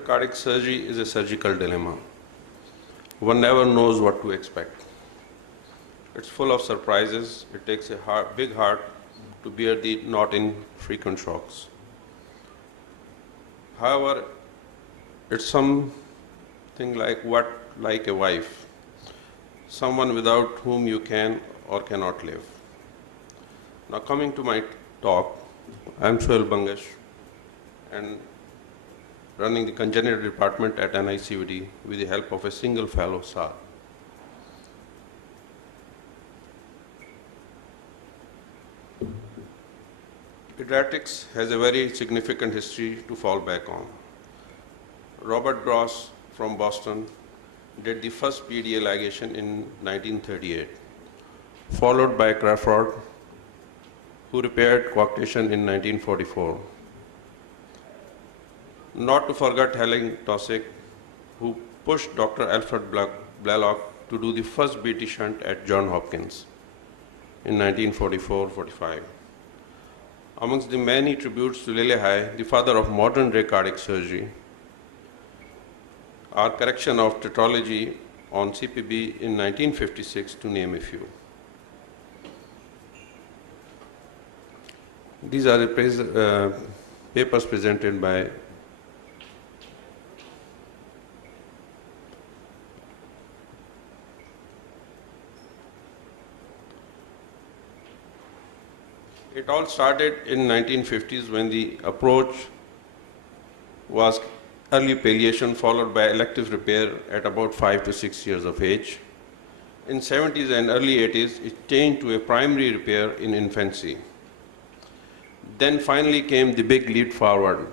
Cardiac surgery is a surgical dilemma. One never knows what to expect. It's full of surprises. It takes a big heart to bear the not infrequent shocks. However, it's something like a wife, someone without whom you can or cannot live. Now coming to my talk, I'm Suhail Bangash and running the congenital department at NICVD with the help of a single fellow, Saad. Pediatrics has a very significant history to fall back on. Robert Gross from Boston did the first PDA ligation in 1938, followed by Crawford, who repaired coarctation in 1944. Not to forget Helen Taussig, who pushed Dr. Alfred Blalock to do the first BT shunt at Johns Hopkins in 1944-45. Amongst the many tributes to Lillehei, the father of modern-day cardiac surgery, are correction of tetralogy on CPB in 1956, to name a few. These are the papers presented by It all started in 1950s when the approach was early palliation followed by elective repair at about 5 to 6 years of age. In 70s and early 80s, it changed to a primary repair in infancy. Then finally came the big leap forward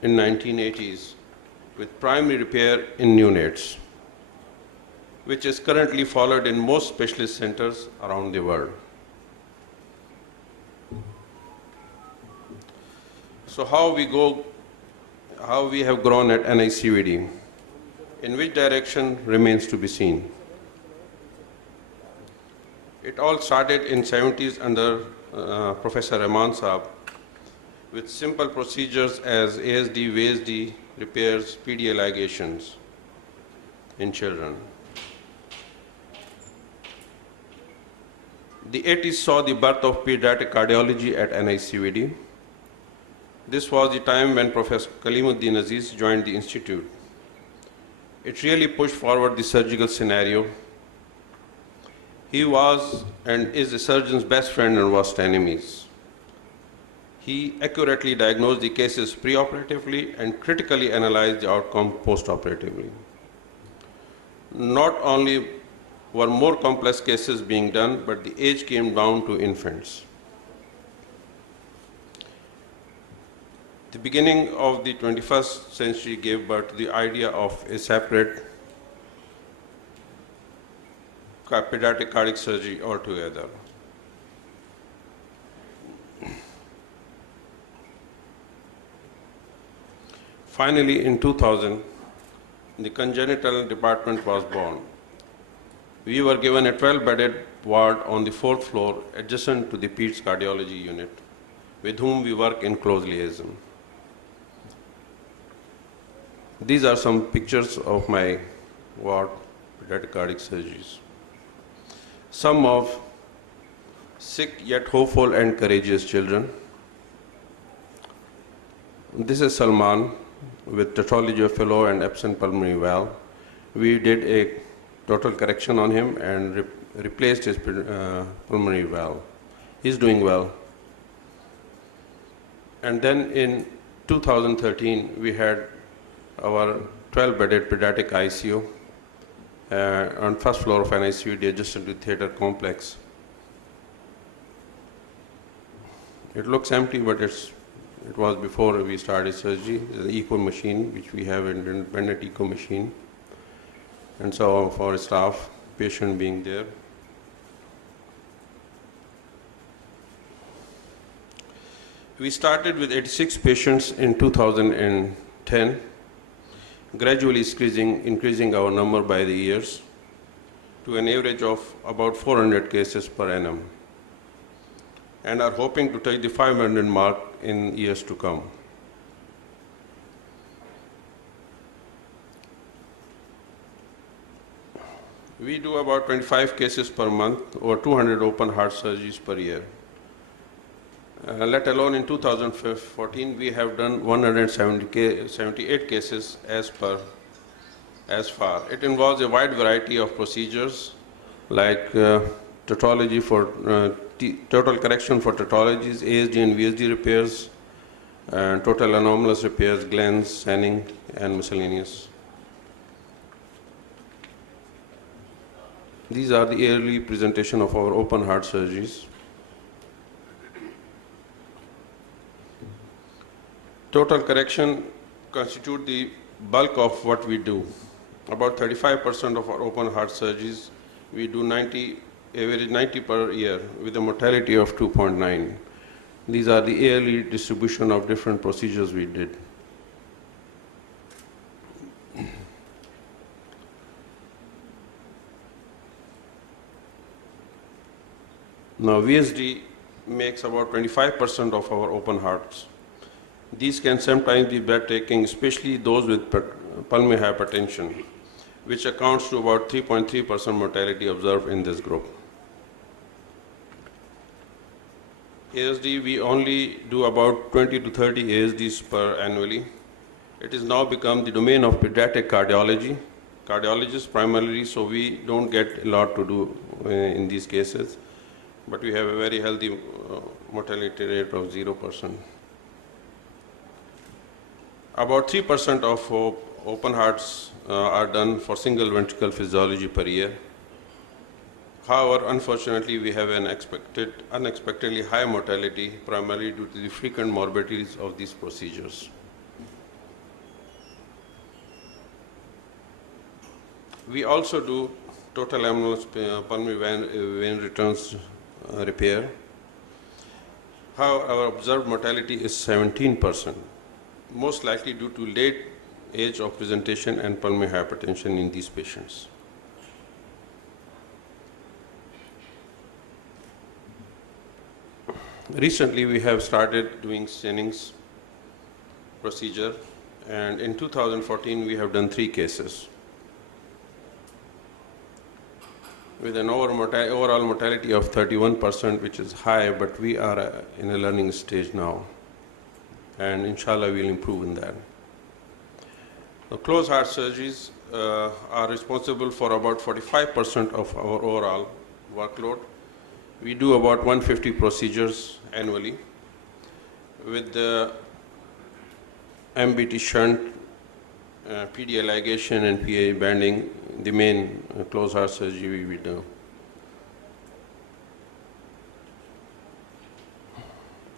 in 1980s with primary repair in neonates, which is currently followed in most specialist centers around the world. So how we have grown at NICVD, in which direction remains to be seen. It all started in 70s under Professor Rahman Saab with simple procedures as ASD, VSD, repairs, PDA ligations in children. The 80s saw the birth of pediatric cardiology at NICVD. This was the time when Professor Kalimuddin Aziz joined the institute. It really pushed forward the surgical scenario. He was and is a surgeon's best friend and worst enemies. He accurately diagnosed the cases preoperatively and critically analyzed the outcome postoperatively. Not only were more complex cases being done, but the age came down to infants. The beginning of the 21st century gave birth to the idea of a separate pediatric cardiac surgery altogether. Finally, in 2000, the congenital department was born. We were given a 12-bedded ward on the 4th floor adjacent to the peds cardiology unit, with whom we work in close liaison. These are some pictures of my ward, pediatric cardiac surgeries. Some of sick yet hopeful and courageous children. This is Salman with tetralogy of fellow and absent pulmonary valve. We did a total correction on him and replaced his pulmonary valve. He's doing well. And then in 2013, we had our 12-bedded pediatric ICU on first floor of NICVD adjacent to theater complex. It looks empty, but it was before we started surgery. The echo machine, which we have an independent echo machine. And so for staff, patient being there. We started with 86 patients in 2010. Gradually increasing our number by the years to an average of about 400 cases per annum, and are hoping to touch the 500 mark in years to come. We do about 25 cases per month, or 200 open heart surgeries per year. Let alone in 2014, we have done 178 cases as far. It involves a wide variety of procedures like tautology for total correction for tautologies, ASD and VSD repairs, total anomalous repairs, Glenn's, Senning, and miscellaneous. These are the yearly presentation of our open heart surgeries. Total correction constitute the bulk of what we do. About 35% of our open heart surgeries, we do average 90 per year with a mortality of 2.9. These are the yearly distribution of different procedures we did. Now, VSD makes about 25% of our open hearts. These can sometimes be bed-taking, especially those with pulmonary hypertension, which accounts to about 3.3% mortality observed in this group. ASD, we only do about 20 to 30 ASDs per annually. It has now become the domain of pediatric cardiology, cardiologists primarily, so we don't get a lot to do in these cases, but we have a very healthy mortality rate of 0%. About 3% of open hearts are done for single ventricle physiology per year. However, unfortunately, we have an unexpectedly high mortality, primarily due to the frequent morbidities of these procedures. We also do total anomalous pulmonary vein returns repair. However, our observed mortality is 17%, most likely due to late age of presentation and pulmonary hypertension in these patients. Recently, we have started doing Senning's procedure, and in 2014, we have done 3 cases with an overall mortality of 31%, which is high, but we are in a learning stage now, and inshallah, we'll improve in that. The closed heart surgeries are responsible for about 45% of our overall workload. We do about 150 procedures annually with the MBT shunt, PDA ligation, and PA banding, the main closed heart surgery we do.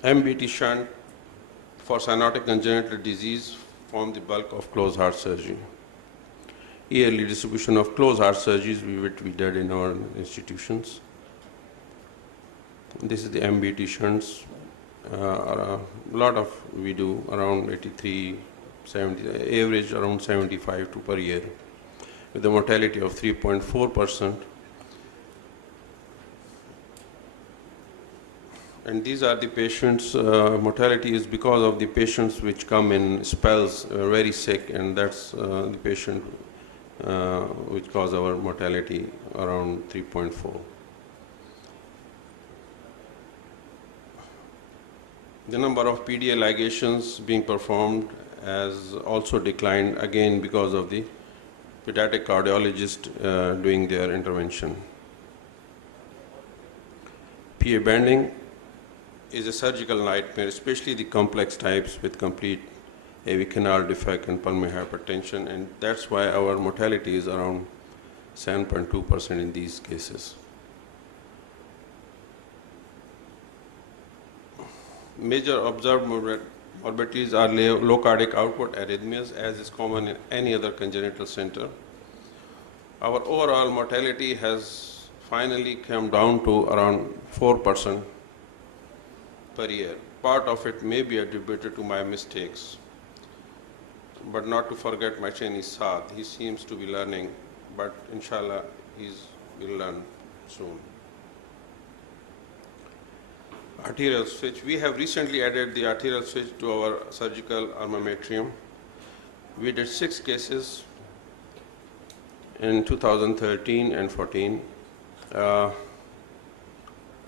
MBT shunt for cyanotic congenital disease form the bulk of closed heart surgery. Yearly distribution of closed heart surgeries we did in our institutions. This is the MBT shunts. A lot of we do around 83, 70, average around 75 per year, with a mortality of 3.4%. And these are the patients. Mortality is because of the patients which come in spells, very sick, and that's the patient which cause our mortality around 3.4. The number of PDA ligations being performed has also declined, again because of the pediatric cardiologist doing their intervention. PA banding is a surgical nightmare, especially the complex types with complete AV canal defect and pulmonary hypertension, and that's why our mortality is around 7.2% in these cases. Major observed morbidities are low cardiac output arrhythmias, as is common in any other congenital center. Our overall mortality has finally come down to around 4% per year. Part of it may be attributed to my mistakes, but not to forget my Chinese Saad. He seems to be learning, but inshallah will learn soon. Arterial switch. We have recently added the arterial switch to our surgical armamentarium. We did 6 cases in 2013 and 14.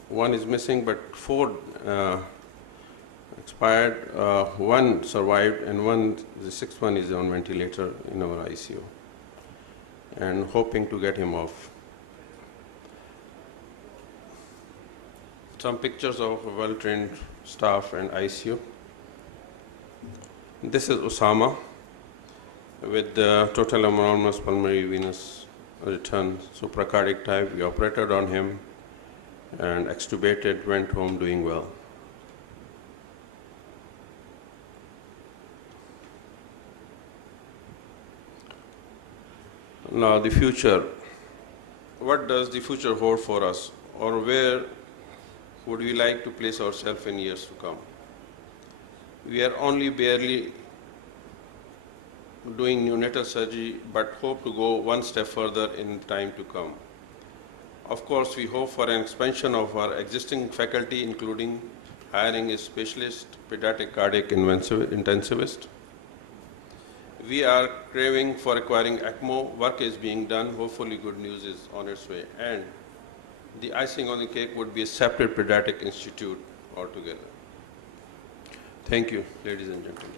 One is missing, but four expired. One survived, and the sixth one is on ventilator in our ICU, and hoping to get him off. Some pictures of a well-trained staff and ICU. This is Osama with the total anomalous pulmonary venous return, supracardiac type. We operated on him and extubated, went home doing well. Now the future. What does the future hold for us, or where would we like to place ourselves in years to come? We are only barely doing neonatal surgery, but hope to go one step further in time to come. Of course, we hope for an expansion of our existing faculty, including hiring a specialist pediatric cardiac intensivist. We are craving for acquiring ECMO. Work is being done. Hopefully good news is on its way. And the icing on the cake would be a separate pediatric institute altogether. Thank you, ladies and gentlemen.